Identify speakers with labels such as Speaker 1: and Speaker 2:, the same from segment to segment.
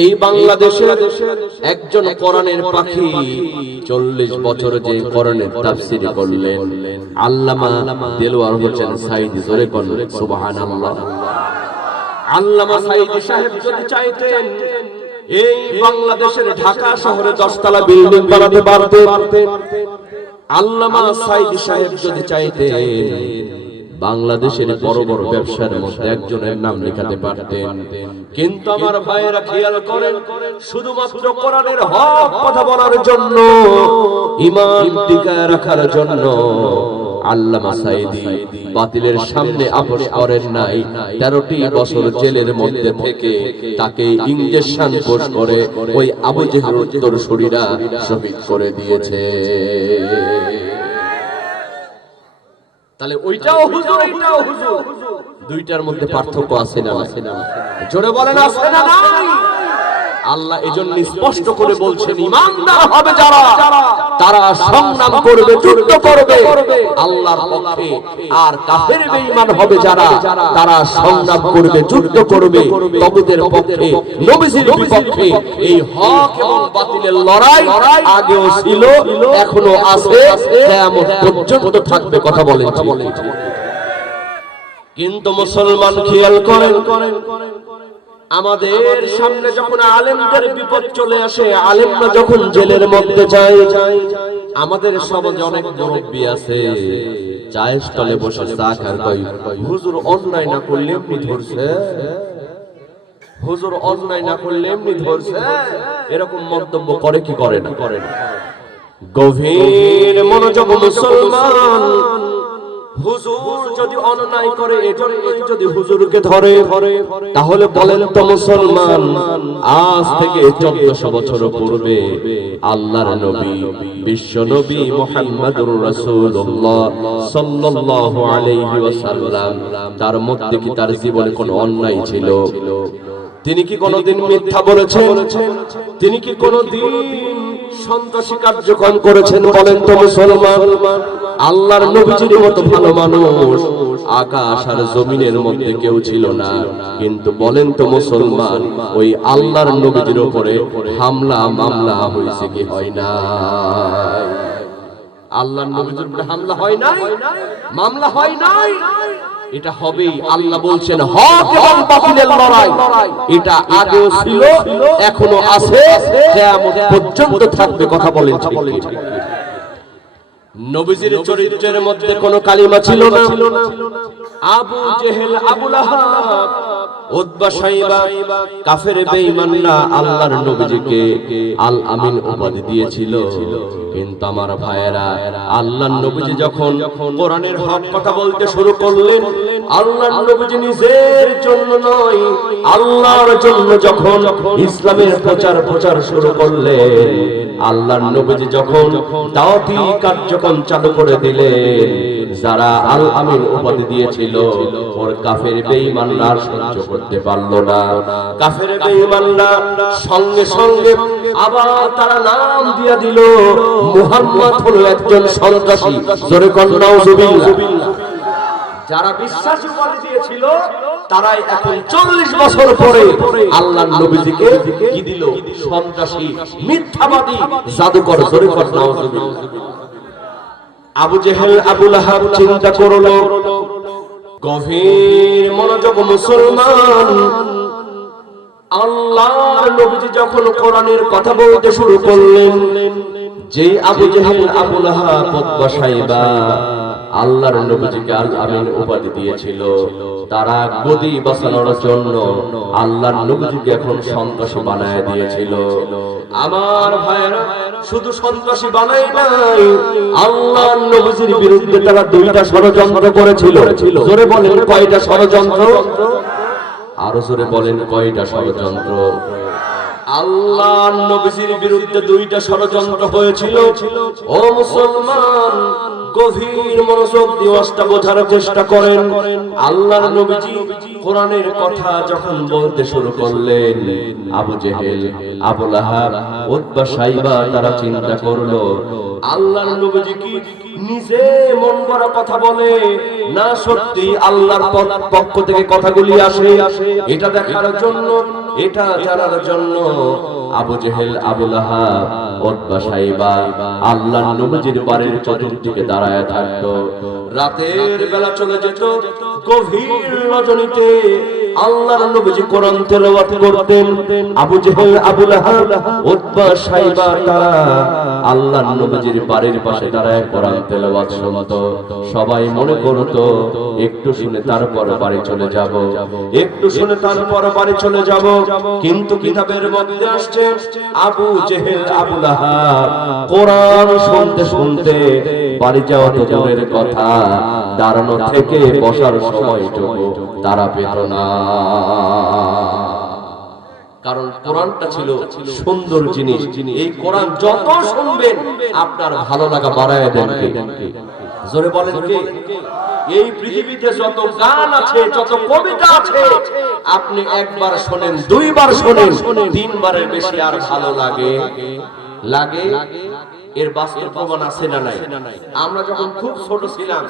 Speaker 1: এই বাংলাদেশে একজন কোরআনের পাখি চল্লিশ বছর যে কোরআনের তাফসিরি করলেন, আল্লামা দেলোয়ার হোসেন সাইদি জোরে করলেন সুবাহান আল্লাহ আল্লামা সাইদি সাহেব যদি চাইতেন, এই বাংলাদেশের ঢাকা শহরে দশতলা বিল্ডিং বানাতে পারতেন। আল্লামা সাইদি সাহেব যদি চাইতেন বাংলাদেশের বড় বড় ব্যবসার মধ্যে একজনের নাম লেখাতে পারতেন। কিন্তু আমার ভাইয়েরা খেয়াল করেন শুধুমাত্র কোরআনের হক কথা বলার জন্য ইমান টিকায় রাখার জন্য আল্লামা সাইদি বাতিলের সামনে আপোষ করেন নাই। তেরোটি বছর জেলের মধ্যে থেকে তাকে ইঞ্জেকশন পোষ করে ওই আবু জেহেল উত্তর শরীরা শহীদ করে দিয়েছে। তাহলে ওইটাও হুজুর এইটাও হুজুর দুইটার মধ্যে পার্থক্য আছে না আছে না জোরে বলেন আছে না নাই? আল্লাহ এজন্য স্পষ্ট করে বলছেন ইমানদার হবে যারা তারা সংগ্রাম করবে যুদ্ধ করবে। আল্লাহর পক্ষে আর কাফের বেঈমান হবে যারা তারা সংগ্রাম করবে যুদ্ধ করবে। তবুদের পক্ষে নবীজির বিপক্ষে এই হক এবং বাতিলের লড়াই আগেও ছিল এখনও আছে কিয়ামত পর্যন্ত থাকবে কথা বলেন। কিন্তু মুসলমান খেয়াল করেন। আমাদের সামনে যখন আলেমদের বিপদ চলে আসে আলেমরা যখন জেলের মধ্যে যায় আমাদের সমাজে অনেক মুরব্বী আছে চায়ের স্টলে বসে চা কই হুজুর অন্যায় না করলে এমনি ধরছে? হুজুর অন্যায় না করলে এমনি ধরছে? এরকম মন্তব্য করে কি করে না? করে না। গভীর মনোযোগ মুসলমান হুজুর যদি অন্যায় করে, এজন্যই যদি হুজুরকে ধরে তাহলে বলেন তো মুসলমান, আজ থেকে চোদ্দশো বছর পূর্বে আল্লাহর নবী, বিশ্ব নবী মোহাম্মদুর রাসূলুল্লাহ সাল্লাল্লাহু আলাইহি ওয়াসাল্লাম, তার মধ্যে কি তার জীবনে কোনো অন্যায় ছিল? তিনি কি কোনোদিন মিথ্যা বলেছেন? তিনি কি কোনোদিন সন্ত্রাসী কার্যক্রম করেছেন বলেন তো মুসলমান? আল্লাহর নবীজির মতো ভালো মানুষ, আকাশ আর জমিনের মধ্যে কেউ ছিল না। কিন্তু বলেন তো মুসলমান, ওই আল্লাহর নবীজির উপরে হামলা, মামলা হয়েছে কি হয় না? আল্লাহর নবীজির উপরে হামলা হয় নাই? মামলা হয় নাই? এটা হবেই। আল্লাহ বলছেন হক এবং বাতিলের লড়াই। এটা আগেও ছিল এখনও আছে। কিয়ামত পর্যন্ত থাকবে কথা বলেন ঠিক? নবীজির চরিত্রের মধ্যে কোনো কালিমা ছিল না। Abu Jahl Abu Lahab. Utba Shaiba কাফের বেঈমানরা আল্লাহর নবীজিকে আল আমিন উপাধি দিয়েছিল। কিন্তু আমার ভাইয়েরা আল্লাহর নবীজি যখন কোরআনের হক কথা বলতে শুরু করলেন আল্লাহর নবীজি নিজের জন্য নয় আল্লাহর জন্য যখন ইসলামের প্রচার প্রচার শুরু করলেন আল্লাহর নবীজি যখন দাওয়াতি কার্যক্রম চালু করে দিলেন। যারা আল আমিন উপাধি দিয়েছিল, ওর কাফের বেঈমানরা সহ্য করতে পারল না। কাফের বেঈমানরা সঙ্গে সঙ্গে আবার তারা নাম দিয়া দিল, মুহাম্মদ হলো একজন সন্ত্রাসী। জোরে কোন, নাউজুবিল্লাহ। যারা বিশ্বাস উপাধি দিয়েছিল, তারাই এখন চল্লিশ বছর পরে আল্লাহ নবীজিকে কি দিল? সন্ত্রাসী, মিথ্যাবাদী, জাদুকর। জোরে নাউজুবিল্লাহ। আবু জেহেল, আবু লাহাব চিন্তা করল। গভীর মনোযোগ মুসলমান। আল্লাহর নবীজি যখন কোরআনের কথা বলতে শুরু করলেন, যে Abu Jahl, Abu Lahab Utba Shaiba আল্লাহর নবীজিকে আল আমিন উপাধি দিয়েছিল। তারা গদি বাঁচানোর জন্য আল্লাহর নবীজিকে এখন সন্ত্রাসী বানায় দিয়েছিল। আমার ভাইয়েরা, শুধু সন্ত্রাসী বানাই নাই আল্লাহ নবীজির বিরুদ্ধে তারা দুইটা ষড়যন্ত্র করেছিল। জোরে বলেন কয়টা ষড়যন্ত্র? আরও জোরে বলেন কয়টা ষড়যন্ত্র? আল্লাহ নবীজির বিরুদ্ধে দুইটা ষড়যন্ত্র হয়েছিল। ও মুসলমান গভীর মনোযোগ দিবসটা বোঝার চেষ্টা করেন। আল্লাহ নবীজি কোরআনের কথা যখন বলতে শুরু করলেন, Abu Jahl, Abu Lahab, Utba Shaiba তারা চিন্তা করল, আল্লাহর নবীজি কি নিজে মন করা কথা বলে, না সত্যি আল্লাহর পক্ষ থেকে কথাগুলি আসে। এটা দেখার জন্য, এটা জানার জন্য আবু জেহেল আবুল আহাব ওতবা সাইবা আল্লাহর নবীজির বাড়ির চতুর্দিকে দাঁড়ায় থাকতো। রাতের বেলা চলে যেত, গভীর রজনীতে আল্লাহর নবীজি কোরআন তেলাওয়াত করতেন। আবু জেহেল আবুল আহাব উতবা সাইবা তারা আল্লাহর নবীজির বাড়ির পাশে দাঁড়ায় কোরআন তেলাওয়াত শুনতো। সবাই মনে করতো, একটু শুনে তারপর বাড়ি চলে যাব। একটু শুনে তারপর বাড়ি চলে যাব। কিন্তু কিতাবের মধ্যে আসছে আবু জেহেল আবুল আহাব কোরআন শুনতে শুনতে বাড়ি যাওয়া তো দূরের কথা। দাঁড়ানো থেকে বসার সময়টুকু তারা পেত না। কারণ কোরআনটা ছিল সুন্দর জিনিস। এই কোরআন যত শুনবেন আপনার ভালো লাগা বাড়ায় দেন জোরে বলেন কে? এই পৃথিবীতে যত গান আছে যত কবিতা আছে আপনি একবার শোনেন দুইবার শোনেন তিনবারের বেশি আর ভালো লাগে? লাগে? এর বাস্তব প্রমাণ আছে না নাই? আমরা যখন খুব ছোট ছিলাম,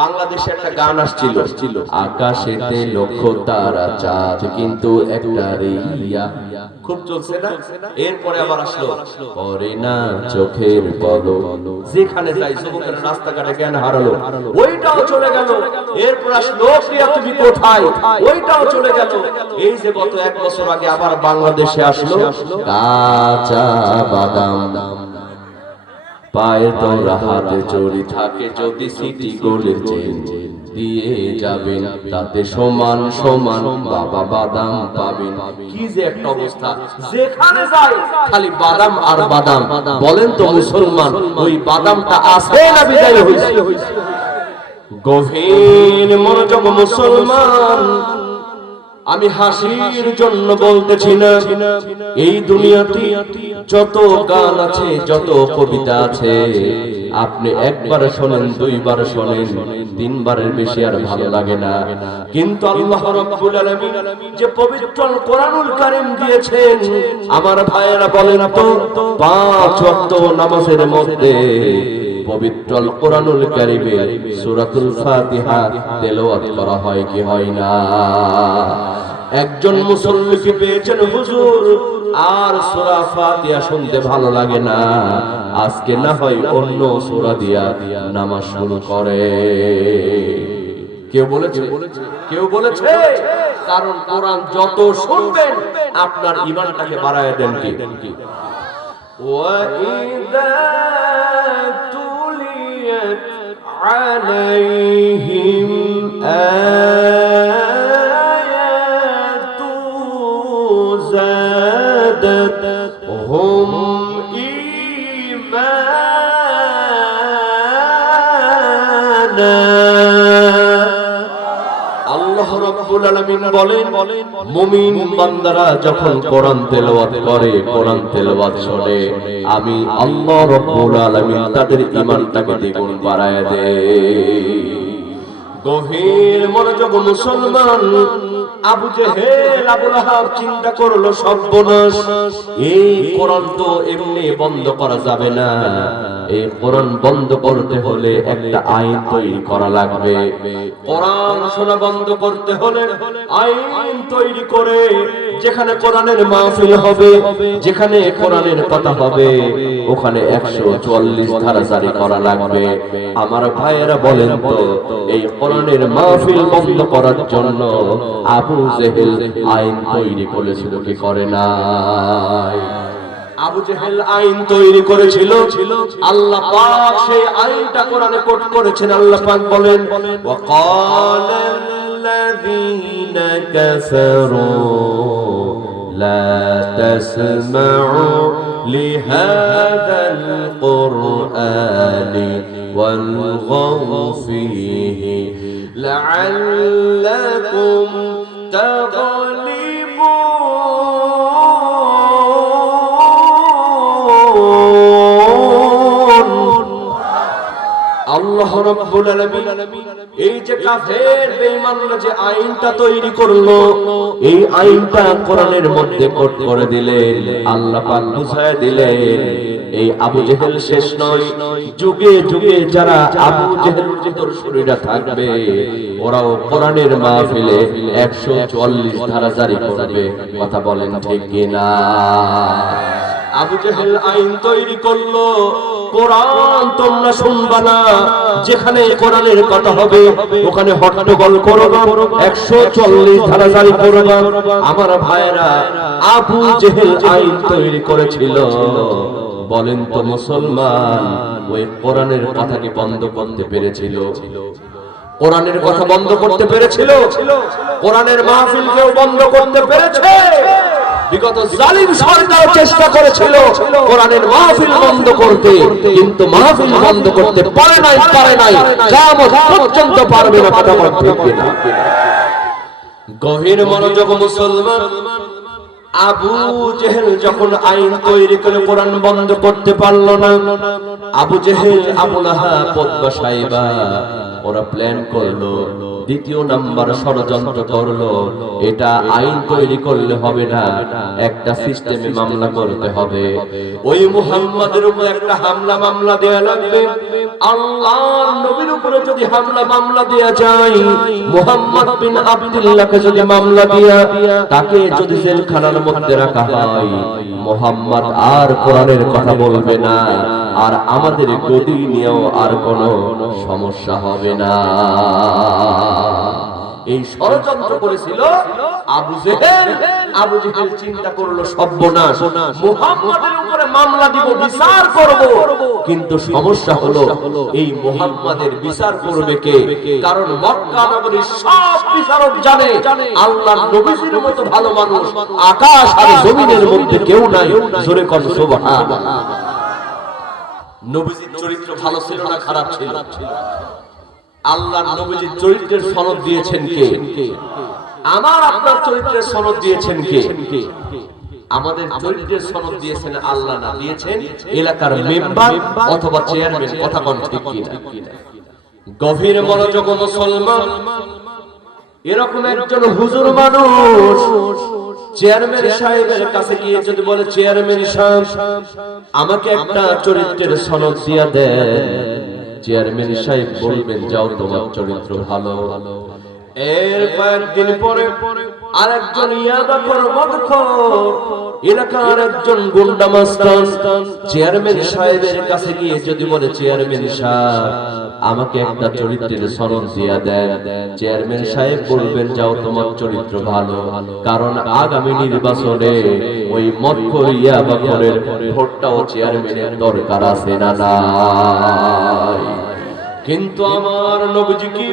Speaker 1: বাংলাদেশে একটা গান আসছিল। ছিল আকাশেতে লক্ষ তারা চাঁদ, কিন্তু একটা রিয়া খুব চলছে না? এরপরে আবার আসলো। পরে না চোখের পলো যেখানে যাই, যুবকের রাস্তাঘাটে জ্ঞান হারালো। ওইটাও চলে গেল। এরপর আসলো, প্রিয়া, তুমি কোথায়? ওইটাও চলে গেল। এই যে গত এক বছর আগে আবার বাংলাদেশে আসলো। কাঁচা বাদাম। পায়ের তোরা হাতে চড়ি থাকে যদি সিটি গোলের চেন। দিয়ে যাবেন তাতে সমান সমান বাবা বাদাম পাবেন। কি যে একটা অবস্থা। যেখানে যাই খালি বাদাম আর বাদাম। বলেন তো মুসলমান, ওই বাদামটা আছে না বিদায় হইছে গভীর মনোযোগ মুসলমান। আমি হাসির জন্য বলতেছি না এই দুনিয়াতে যত গান আছে, যত কবিতা আছে, আপনি একবার শোনেন, দুইবার শোনেন, তিনবারের বেশি আর ভালো লাগে না। কিন্তু আল্লাহ রাব্বুল আলামিন যে পবিত্র কোরআনুল কারীম দিয়েছেন, আমার ভাইয়েরা বলেন তো, পাঁচ ওয়াক্ত নামাজের মধ্যে পবিত্র কোরআনুল কারিমে সুরাতুল ফাতিহা তেলাওয়াত করা হয় কি হয় না? একজন মুসল্লিকে পেয়েছেন, হুজুর, আর সুরা ফাতিহা শুনতে ভালো লাগে না। আজকে না হয় অন্য সুরা দিয়া নামাজ শুরু করে। কেউ বলেছে? কেউ বলেছে? কারণ কোরআন যত শুনবেন, আপনার ইমানটাকে বাড়ায় দেন কি? ওয়া ইদা عليهم آياته রাব্বুল আলামিন বলেন, মুমিন বান্দারা যখন কোরআন তেলাওয়াত করে, কোরআন তেলাওয়াত শুনে, আমি আল্লাহ রব্বুল আলামিন তাদের ঈমানটাকে দ্বিগুণ বাড়ায় দেই। গভীর মনোযোগ মুসলমান আবু জেহেল আবুল আহাব চিন্তা করল, সর্বনাশ। এই কোরআন তো এমনি বন্ধ করা যাবে না। এই কোরআন বন্ধ করতে হলে একটা আইন তৈরি করা লাগবে। কোরআন শোনা বন্ধ করতে হলে আইন তৈরি করে যেখানে কোরআনের মাহফিল হবে, যেখানে কোরআনের কথা হবে, ওখানে একশো চল্লিশ ধারা জারি করা লাগবে। আমার ভাইয়েরা বলেন তো, এই কোরআনের মাহফিল বন্ধ করার জন্য আবু জেহেল আইন তৈরি করেছিল কি করে না আবু জেহেল আইন তৈরি করেছিল। আল্লাহ পাক সেই আইনটা কোরআনে কোট করেছেন। আল্লাহ পাক বলেন, ওয়া الذين كفروا. لا تسمعوا لهذا القرآن والغوا فيه. لعلكم تغلبون রাব্বুল এই যে কাফের যে আইনটা তৈরি করল, এই আইনটা কোরআনের মধ্যে কোট করে দিলেন, আল্লাহ পাক বুঝায় দিলেন, এই আবু জেহেল শেষ নয়, যুগে যুগে যারা আবু জেহেল শরীরা থাকবে, ওরাও কোরআনের মাহফিলে একশো চুয়াল্লিশ ধারা জারি করবে, কথা বলেন ঠিক কিনা? আবু জেহেল আইন তৈরি করল কোরআন তোমরা শুনবা না। যেখানে কোরআনের কথা হবে, ওখানে হট্টগোল করবা। একশো চল্লিশ ধারা জারি করবা। আমার ভাইয়েরা, আবু জেহেল আইন তৈরি করেছিল। বলেন তো মুসলমান ওই কোরআনের কথাকে বন্ধ করতে পেরেছিল? কোরআনের কথা বন্ধ করতে পেরেছিল? কোরআনের মাহফিলকেও বন্ধ করতে পেরেছে? বিগত জালিম সরকার চেষ্টা করেছিল কোরআনের মাহফিল বন্ধ করতে, কিন্তু মাহফিল বন্ধ করতে পারে নাই পারে নাই। কিয়ামত পর্যন্ত পারবে না কথা বলা কিনা গভীর মনোযোগ মুসলমান, আবু জেহেল যখন আইন তৈরি করে কোরআন বন্ধ করতে পারল না, Abu Jahl Abu Lahab Padma সাহেবা ওরা প্ল্যান করল দ্বিতীয় নাম্বার ষড়যন্ত্র করল। এটা আইন তৈরি করলে হবে না, একটা সিস্টেমে মামলা করতে হবে। ওই মুহাম্মাদের উপর একটা হামলা মামলা দেয়া লাগবে। আর কোরআনের কথা বলবে না। আর আমাদের গদি নিয়েও আর কোনো সমস্যা হবে না। এই ষড়যন্ত্র করেছিল আবু জেহেল। আবু জেহেল চিন্তা করল, সর্বনাশ। মুহাম্মাদের উপরে মামলা দিব, বিচার করব। কিন্তু সমস্যা হলো, এই মুহাম্মাদের বিচার করবে কে? কারণ মক্কা নগরীর সব বিচারক জানে, আল্লাহর নবীর মতো ভালো মানুষ আকাশ আর জমিনের মধ্যে কেউ নাই। জোরে কর সুবহানাল্লাহ। নবীজির চরিত্র ভালো ছিল না খারাপ ছিল। আল্লাহ নবীজির চরিত্রের সনদ দিয়েছেন কে? আমার আপনার চরিত্রের সনদ দিয়েছেন কে? আমাদের চরিত্রের সনদ দিয়েছেন আল্লাহ না, দিয়েছেন এলাকার মেম্বার অথবা চেয়ারম্যান, কথা কোন ঠিক কিনা? গভীর মনোযোগ মুসলমান, এরকম একজন হুজুর মানুষ চেয়ারম্যান সাহেবের কাছে গিয়ে যদি বলে, চেয়ারম্যান সাহেব, আমাকে একটা চরিত্রের সনদ দিয়া দেন। চেয়ারম্যান সাহেব বলবেন, যাও তোমার চরিত্র ভালো। এর কয়েকদিন পরে আরেকজন ইয়াদাখর মদখর এলাকার একজন গুন্ডা চেয়ারম্যান সাহেবের কাছে গিয়ে যদি বলে, চেয়ারম্যান সাহেব আমাকে একটা চরিত্রের স্মরণ দিয়া দেন। চেয়ারম্যান সাহেব বলবেন, যাও, তোমার চরিত্র ভালো। কারণ আগামী নির্বাচনে ওই মক্ষ বা ভোটটাও চেয়ারম্যানের দরকার আছে না নাই? কিন্তু আমার নবীজি কি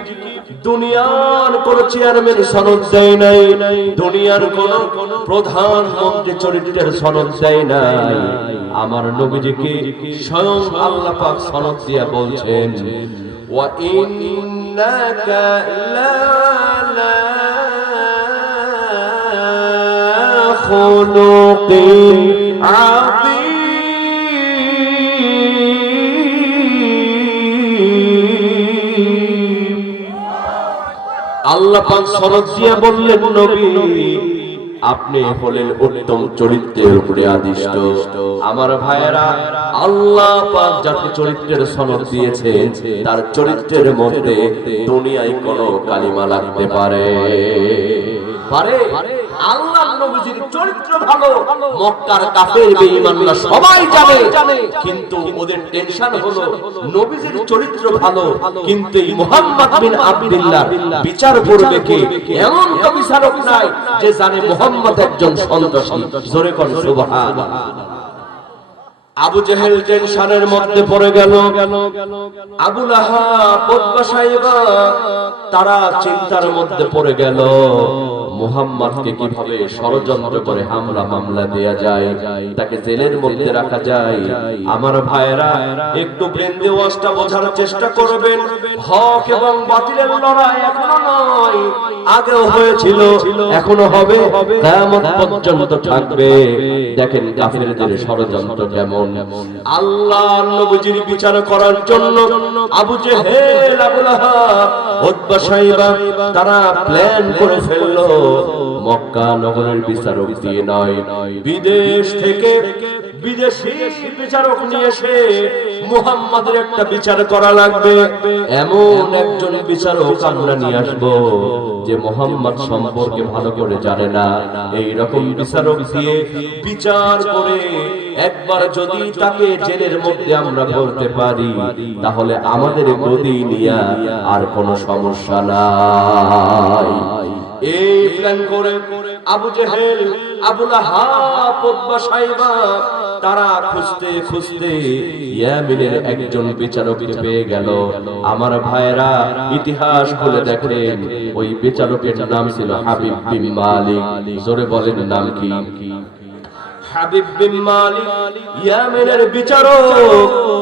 Speaker 1: দুনিয়ার কোন চেয়ারম্যান সনদ দেয় নাই, দুনিয়ার কোন প্রধানমন্ত্রী চরিত্রের সনদ দেয় নাই। আমার নবীজিকে স্বয়ং আল্লাহ পাক সনদ দিয়া বলছেন, ওয়া ইন্নাকা লালা খুলুকিন আযীম আল্লাহ পাক সরদ দিয়া বললেন, নবী, আপনি হলেন উত্তম চরিত্রের উপরে আদিষ্ট। আমার ভাইয়েরা, আল্লাহ পাক যাকে চরিত্রের সনদ দিয়েছে, তার চরিত্রের মধ্যে দুনিয়ায় কোনো কালিমা লাগতে পারে। পারে? আল্লাহ নবীজির চরিত্র ভালো। মক্কার কাফের বেঈমানরা সবাই জানে। কিন্তু ওদের টেনশন হলো নবীজির চরিত্র ভালো। কিন্তু এই বিন আব্দুল্লাহ বিচার করবে কে? এমন বিচারক নাই যে জানে মুহাম্মদ একজন সন্ত্রাসী। জোরে কোন, সুবহানাল্লাহ। আবু জেহেল টেনশনের মধ্যে পড়ে গেল। আবু সাহেবা, তারা চিন্তার মধ্যে পড়ে গেল। মুহাম্মদকে কীভাবে ষড়যন্ত্র করে হামলা মামলা দেয়া যায় তাকে জেলের মধ্যে রাখা যায়। আমার ভাইয়েরা একটু ব্রেন্দে ওয়াজটা বোঝার চেষ্টা করবেন। হক এবং বাতিলের লড়াই এখনও নয়। আগেও হয়েছিল এখনও হবে। কিয়ামত পর্যন্ত থাকবে। দেখেন কাফিরদের ষড়যন্ত্র কেমন। আল্লাহ নবীজির বিচার করার জন্য Abu Jahl Abu Lahab Utba Shaiba তারা প্ল্যান করে ফেলল। মক্কা নগরের বিচারক দিয়ে নয়। বিদেশ থেকে বিদেশি বিচারক নিয়ে এসে মুহাম্মাদের একটা বিচার করা লাগবে। এমন একজন বিচারক আমরা নিয়ে আসব যে মোহাম্মদ সম্পর্কে ভালো করে জানে না। এই রকম বিচারক দিয়ে বিচার করে একবার যদি তাকে জেলের মধ্যে আমরা বলতে পারি, তাহলে আমাদের গদি নিয়ে আর কোনো সমস্যা নাই। এই প্ল্যান করে আবু জেহেল উতবা সাইবা, তারা খুঁজতে খুঁজতে ইয়ামিনের একজন বিচারককে পেয়ে গেল। আমার ভাইরা ইতিহাস খুলে দেখলেন ওই বিচারকের নাম ছিল হাবিব বিন মালিক। জোরে বলেন নাম কি? হাবিব বিন মালিক বিচারক।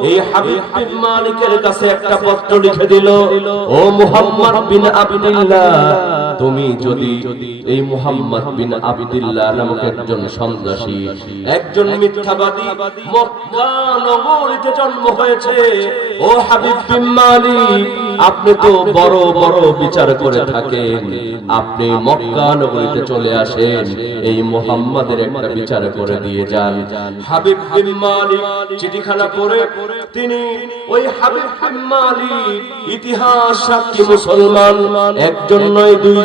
Speaker 1: এই হাবিব বিন মালিকের কাছে একটা পত্র লিখে দিল, ও মুহাম্মদ বিন আব্দুল্লাহ তুমি যদি এই মুহাম্মদ বিন আব্দুল্লাহ নামক একজন সন্ত্রাসী, একজন মিথ্যাবাদী, মক্কা নগরীতে জন্ম হয়েছে, ও হাবিব বিন মালিক, আপনি তো বড় বড় বিচার করে থাকেন। আপনি মক্কা নগরীতে চলে আসেন, এই মুহাম্মাদের একটা বিচার করে দিয়ে যান। হাবিব বিন মালিক চিঠিখানা পড়ে, তিনি ওই হাবিব বিন মালিক ইতিহাস সাক্ষী মুসলমান, একজন নয় দুইজন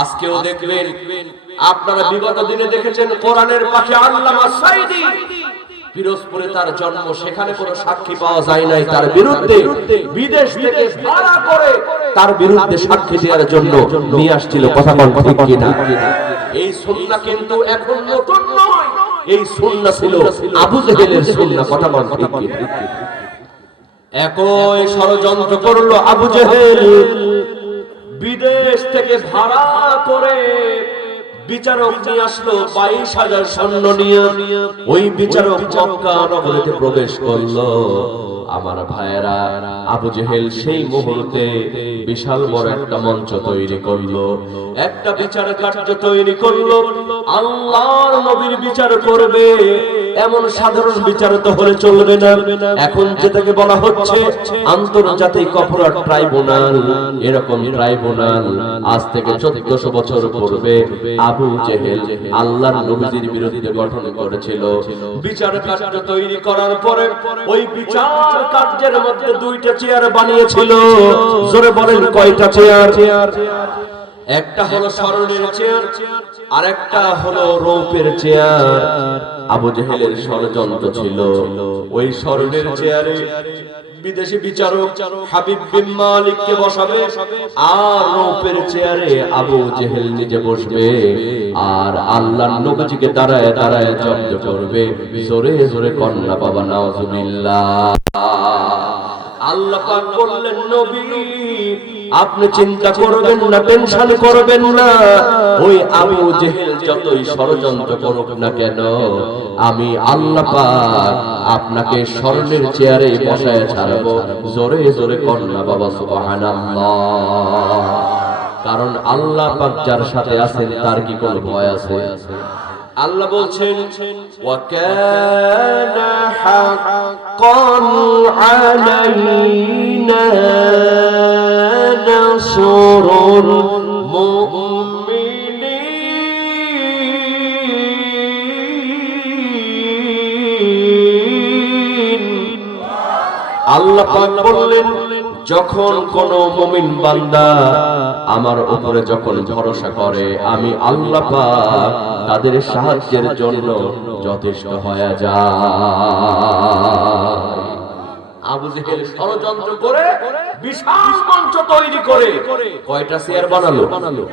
Speaker 1: আজকেও দেখবেন, আপনারা বিগত দিনে দেখেছেন, কোরআনের আল্লামা সাইদি। পিরোজপুরে তার জন্ম, সেখানে কোনো সাক্ষী পাওয়া যায় নাই। তার বিরুদ্ধে বিদেশ থেকে ভাড়া করে তার বিরুদ্ধে সাক্ষী দেওয়ার জন্য নিয়ে আসছিল। কথা কোন ঠিক কিনা? এই সুন্নাহ কিন্তু এখন নতুন নয়। এই সুন্নাহ ছিল আবু জেহেলের সুন্নাহ কথা কোন ঠিক কিনা? একই ষড়যন্ত্র করল আবু জেহেল। বিদেশ থেকে ভাড়া করে বিচারক নিয়ে আসলো বাইশ হাজার সৈন্য নিয়ে। ওই বিচারক মক্কা নগরীতে প্রবেশ করল। আমার ভাইয়েরা, আবু জেহেল সেই মুহূর্তে বিশাল বড় একটা মঞ্চ তৈরি করল। একটা বিচার কার্য তৈরি করল। আল্লাহর নবীর বিচার করবে। এমন সাধারণ বিচার তো হলে চলবে না। এখন যেটাকে বলা হচ্ছে আন্তর্জাতিক অপরাধ ট্রাইব্যুনাল। এরকম ট্রাইব্যুনাল আজ থেকে চোদ্দশো বছর পূর্বে আবু জেহেল আল্লাহর নবীজির বিরুদ্ধে গঠন করেছিল। বিচার কার্য তৈরি করার পরে ওই বিচার কার্যের মধ্যে দুইটা চেয়ার বানিয়েছিল। জোরে বলেন, কয়টা চেয়ার? একটা হলো স্মরণের চেয়ার আর একটা হলো রৌপের চেয়ার। আবু জেহেলের ষড়যন্ত্র ছিল। ওই স্মরণের চেয়ারে বিদেশি বিচারক হাবিব বিন মালিককে বসাবে, আর রৌপের চেয়ারে আবু জেহেল নিজে বসবে, আর আল্লাহর নবীজিকে দাঁড়ায় দাঁড়ায় জব্দ করবে। জোরে জোরে কন্যা বাবা, নাউজুবিল্লাহ। আল্লাহ পাক বললেন, নবী আপনি চিন্তা করবেন না, টেনশন করবেন না। ওই আবু জেহেল যতই ষড়যন্ত্র করুক না কেন, আমি আল্লাহ পাক আপনাকে স্বর্ণের চেয়ারে বসায় ছাড়ব। জোরে জোরে কন্যা বাবা, সুবহানাল্লাহ। কারণ আল্লাহ পাক যার সাথে আছেন, তার কি কোনো ভয় আছে? আল্লাহ বলছেন, ওয়াকানা হাক্কান আলাইনা نَصْرُ الْمُؤْمِنِينَ আল্লাহ পাক বললেন যখন কোন মুমিন বান্দা আমার উপরে যখন ভরসা করে আমি আল্লাহ পাক তাদের সাহায্যের জন্য যথেষ্ট হয়ে যায় আবু জেহেল ষড়যন্ত্র করে বিশাল মঞ্চ তৈরি করে। কয়টা চেয়ার বানালো?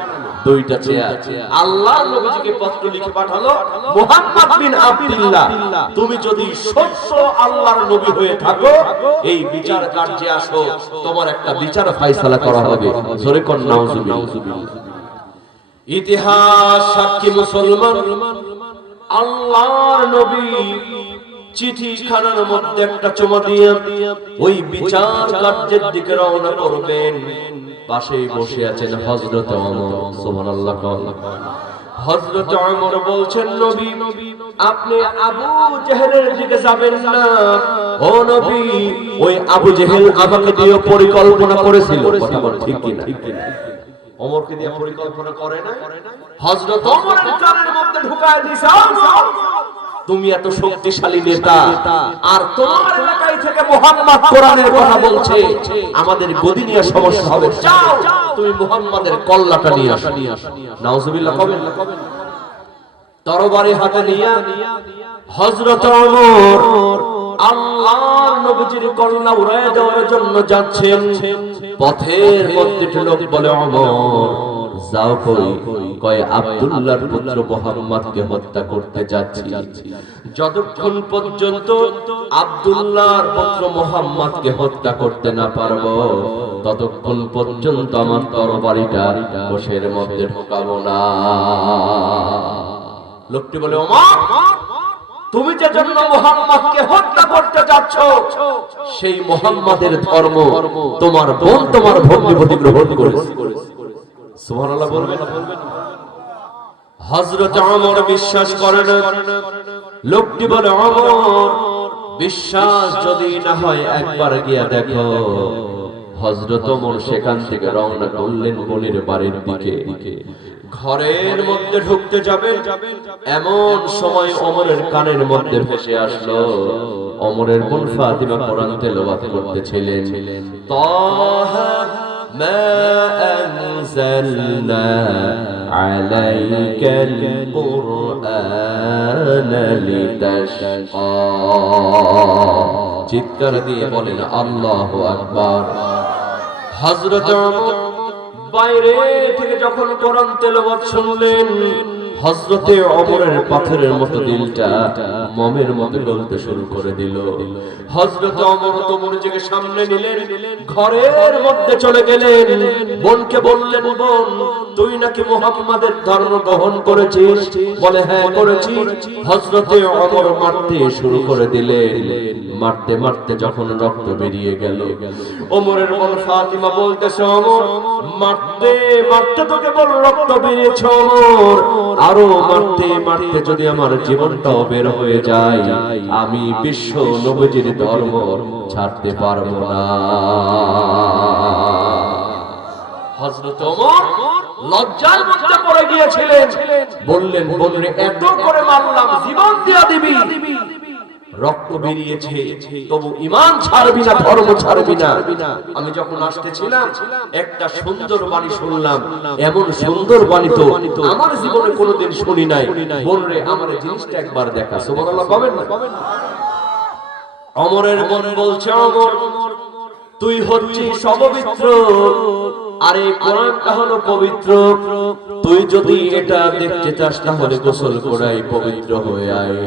Speaker 1: দুইটা চেয়ার আল্লাহ নবীজিকে পত্র লিখে পাঠালো মুহাম্মদ বিন আব্দুল্লাহ তুমি যদি সত্য আল্লাহর নবী হয়ে থাকো এই বিচার কার্যে আসো। তোমার একটা বিচার ফয়সালা করা হবে। জোরে নাউজুবিল্লাহ। ইতিহাস সাক্ষী মুসলমান আল্লাহর নবী চিঠি খানার মধ্যে একটা চুমা দিয়ে ওই বিচার কার্যের দিকে রওনা করবেন। পাশেই বসে আছেন ওমর, সুবহানাল্লাহ হযরত ওমর বলছেন, নবী, আপনি আবু জেহেলের দিকে যাবেন না। ও নবী, ওই আবু জেহেল আমাকে দিয়ে পরিকল্পনা করেছিল। কথা বল, ঠিক কি না ওমরকে দিয়ে পরিকল্পনা করে না হযরত ওমরের কানের মধ্যে ঢুকায় ওমর তুমি এত শক্তিশালী নেতা। আর তোমার এলাকায় থেকে মোহাম্মদ কোরআনের কথা বলছে আমাদের গদি নিয়ে সমস্যা হবে। যাও তুমি মোহাম্মদের কল্লাটা নিয়ে আসো। নাউজুবিল্লাহ কবেন তরবারি হাতে নিয়ে হযরত ওমর আল্লাহর নবীজির কল্লা উড়ায় দেওয়ার জন্য যাচ্ছেন। পথের মধ্যে লোক বলে ওমর। যাও কই? কয়, আব্দুল্লাহর পুত্র মুহাম্মদকে হত্যা করতে যাচ্ছি। যতক্ষণ পর্যন্ত আব্দুল্লাহর পুত্র মুহাম্মদকে হত্যা করতে না পারব, ততক্ষণ পর্যন্ত আমার তরবারিটা কোষের মধ্যে ঢোকাবো না। লোকটি বলে, ওমর, তুমি যে জন্য মোহাম্মদকে হত্যা করতে যাচ্ছ, সেই মোহাম্মদের ধর্ম তোমার বোন তোমার ভগ্নিপতি গ্রহণ করেছে। হযরত ওমর বিশ্বাস করে না লোকটি বলে, ওমর, বিশ্বাস যদি না হয় একবার গিয়া দেখো। হযরত ওমর সেখান থেকে রওনা করলেন বোনের বাড়ির দিকে। ঘরের মধ্যে ঢুকতে যাবে, এমন সময় অমরের কানের মধ্যে ভেসে আসলো। অমরের বোন ফাতিমা কোরআন তেলাওয়াত করতেছিলেন। তাহা মা أنزلنا عليك القرآن لتشقى চিৎকার দিয়ে বলেন আল্লাহ আকবার হজরত বাইরে থেকে যখন কোরআন তেলবাদ শুনলেন হযরতে ওমরের পাথরের মতো দিলটা মমের মতো গলতে শুরু করে দিল। হযরত ওমর তো মনোযোগে সামনে নিলেন, ঘরের মধ্যে চলে গেলেন। বোনকে বললেন বোন, তুই নাকি মুহাম্মাদের ধর্ম গ্রহণ করেছিস? বলে হ্যাঁ করেছি। হযরতে ওমর মারতে শুরু করে দিলেন। মারতে মারতে যখন রক্ত বেরিয়ে গেল, ওমরের বোন ফাতিমা বলতেছে, ওমর, মারতে মারতে তোকে বল রক্ত বেরিয়েছে, ওমর। আরও মারতে মারতে যদি আমার জীবনটাও বের হয়ে যায়, আমি বিশ্ব নবজির ধর্ম ছাড়তে পারব না। হজরত লজ্জার মধ্যে পড়ে গিয়েছিলেন। বললেন বললেন এত করে মারলাম, জীবন দিয়া দিবি। রক্ত বেরিয়েছে, তবু ইমান ছাড়বি না, ধর্ম ছাড়বি না। আমি যখন আসতেছিলাম, একটা সুন্দর বাণী শুনলাম, এমন সুন্দর বাণী তো আমার জীবনে কোনোদিন শুনি নাই। বোন রে আমার জিনিসটা একবার দেখা। সুবহানাল্লাহ, পাবেন না? অমরের মন বলছে, অমর, তুই হচ্ছিস অপবিত্র আরে কোরআনটা হলো পবিত্র। তুই যদি এটা দেখতে চাস, তাহলে গোসল করাই পবিত্র হয়ে আয়।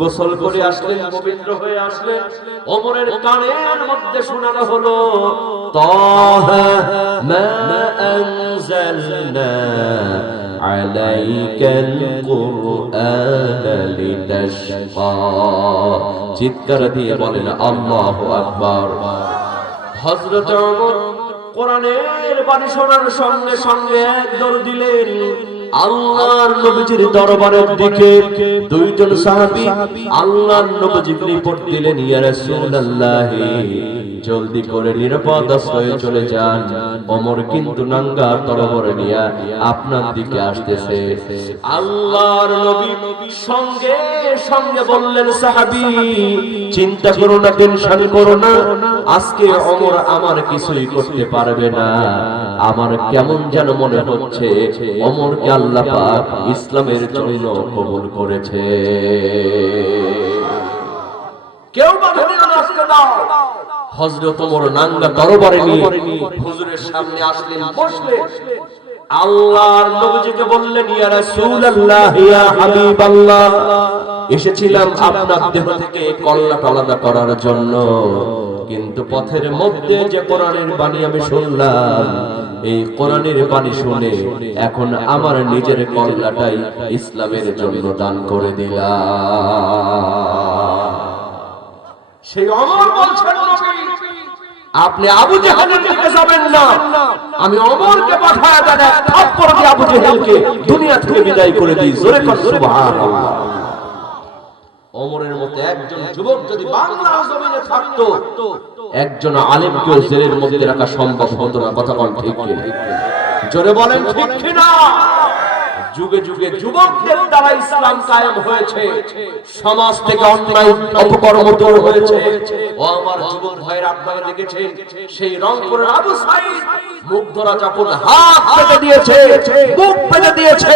Speaker 1: গোসল করে আসলেন, পবিত্র হয়ে আসলেন। ওমরের কানের মধ্যে শোনানো হলো মা আনজালনা চিৎকার দিয়ে বলেন, আল্লাহু আকবার। হযরত ওমর কোরআনের বাণী শোনার সঙ্গে সঙ্গে দৌড় দিলেন। আল্লাহর নবীজির দরবারের দিকে দুইজন সাহাবী আল্লাহর নবীজিকে রিপোর্ট দিলেন, ইয়া রাসূলুল্লাহ জলদি করে নিরাপদ আশ্রয়ে চলে যান। ওমর কিন্তু নাঙ্গা তরবর নিয়া আপনার দিকে আসতেছে। আল্লাহর নবী সঙ্গে সঙ্গে বললেন, সাহাবী, চিন্তা করো না, টেনশন করো না। আজকে অমর আমার কিছুই করতে পারবে না। আমার কেমন যেন মনে হচ্ছে অমরকে আল্লাহ পাক ইসলামের জন্য কবুল করেছে। কেউ দিও। হযরত ওমর নাঙ্গা দরবারে নিয়ে হুজুরের সামনে আসলেন। বসলেন আল্লাহর নবীজিকে বললেন ইয়া রাসূলুল্লাহ ইয়া হাবিবাল্লাহ। এসেছিলাম আপনার দেহ থেকে কল্লাটা আলাদা করার জন্য। কিন্তু পথের মধ্যে যে কোরআনের বাণী আমি শুনলাম, এই কোরআনের বাণী শুনে এখন আমার নিজের কল্লাটাই ইসলামের জন্য দান করে দিলাম। আপনি আবু জেহেলের দিকে যাবেন না। আমি অমরকে পাঠায় দেন এক থাপ্পড় দিয়ে আবু জেহেলকে দুনিয়া থেকে বিদায় করে দিই। জোরে কর, সুবহানাল্লাহ। অমরের মতো একজন যুবক যদি বাংলা জমিনে থাকতো একজন আলেমকেও জেলের মধ্যে রাখা সম্ভব হতো না। কথা বল ঠিক জোরে বলেন ঠিক কিনা? যুগে যুগে যুবকদের দ্বারা ইসলাম কায়েম হয়েছে। সমাজ থেকে অন্যায় অপকর্ম দূর হয়েছে। ও আমার যুবক ভাইয়ের, আপনারা দেখেছেন, সেই রংপুরের আবু সাইদ মুগ্ধরা যখন হাত পেতে দিয়েছে বুক পেতে দিয়েছে।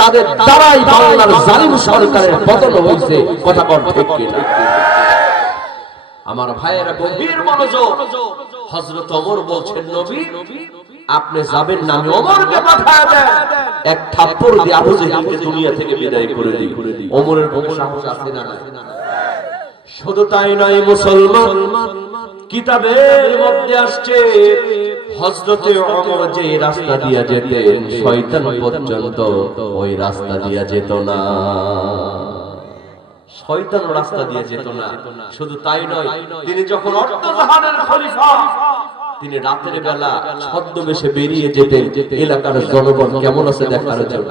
Speaker 1: তাদের দ্বারাই বাংলার জালিম সরকারের পতন হয়েছে। কথা বল ঠিক কিনা? আমার ভাইয়েরা, গভীর মনোযোগ। হযরত ওমর বলছেন, নবী আপনি যাবেন না, আমি ওমরকে পাঠায় দেন। এক থাপ্পড় দিয়ে আবু জেহেলকে দুনিয়া থেকে বিদায় করে দিই। ওমরের কোনো সাহস আছে না? শুধু তাই নয়, মুসলমান, কিতাবের মধ্যে আসছে, হযরতে ওমর যে রাস্তা দিয়া যেতেন, শয়তান পর্যন্ত ওই রাস্তা দিয়া যেত না। শয়তান রাস্তা দিয়ে যেত না। শুধু তাই নয়, তিনি যখন অর্ধজাহানের খলিফা তিনি রাতের বেলা ছদ্মবেশে বেরিয়ে যেতেন এলাকার জনগণ। কেমন আছে দেখার জন্য?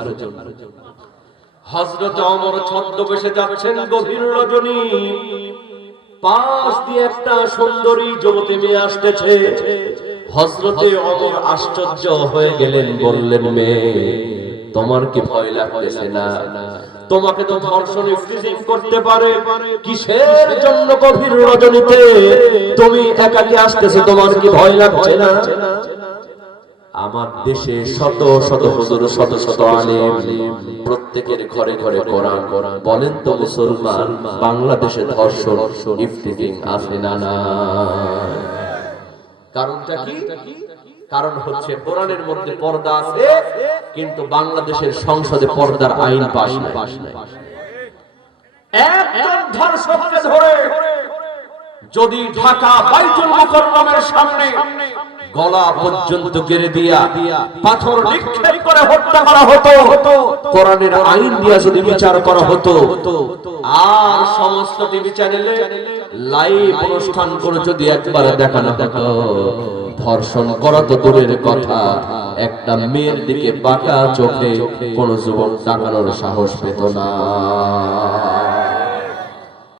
Speaker 1: হযরত ওমর ছদ্মবেশে যাচ্ছেন গভীর রজনী। পাশ দিয়ে একটা সুন্দরী যুবতী মেয়ে আসতেছে। হযরতে অমর আশ্চর্য হয়ে গেলেন, বললেন, মেয়ে, তোমার কি ভয় লাগতেছে না? তোমাকে তো ধর্ষণে ফ্রিজিং করতে পারে। কিসের জন্য গভীর রজনীতে তুমি একাকি আসতেছো? তোমার কি ভয় লাগছে না? আমার দেশে শত শত হুজুর, শত শত আলেম, প্রত্যেকের ঘরে ঘরে কোরআন। বলেন তো মুসলমান, বাংলাদেশে ধর্ষণ ইফতিজিং আছে না না কারণটা কি? কারণ হচ্ছে কোরআনের মধ্যে পর্দা আছে কিন্তু বাংলাদেশের সংসদে পর্দার আইন পাশ নাই। একজন ধর্ষককে ধরে যদি ঢাকা বাইতুল মুকাররমের সামনে গলা পর্যন্ত গেড়ে দিয়া পাথর নিক্ষেপ করে হত্যা করা হতো কোরআনের আইন দিয়া যদি বিচার করা হতো আর সমস্ত টিভি চ্যানেলে লাইভ অনুষ্ঠান করে যদি একবার দেখানো হতো। ধর্ষণ করা তো দূরের কথা। একটা মেয়ের দিকে বাঁকা চোখে কোন যুবক তাকানোর সাহস পেত না।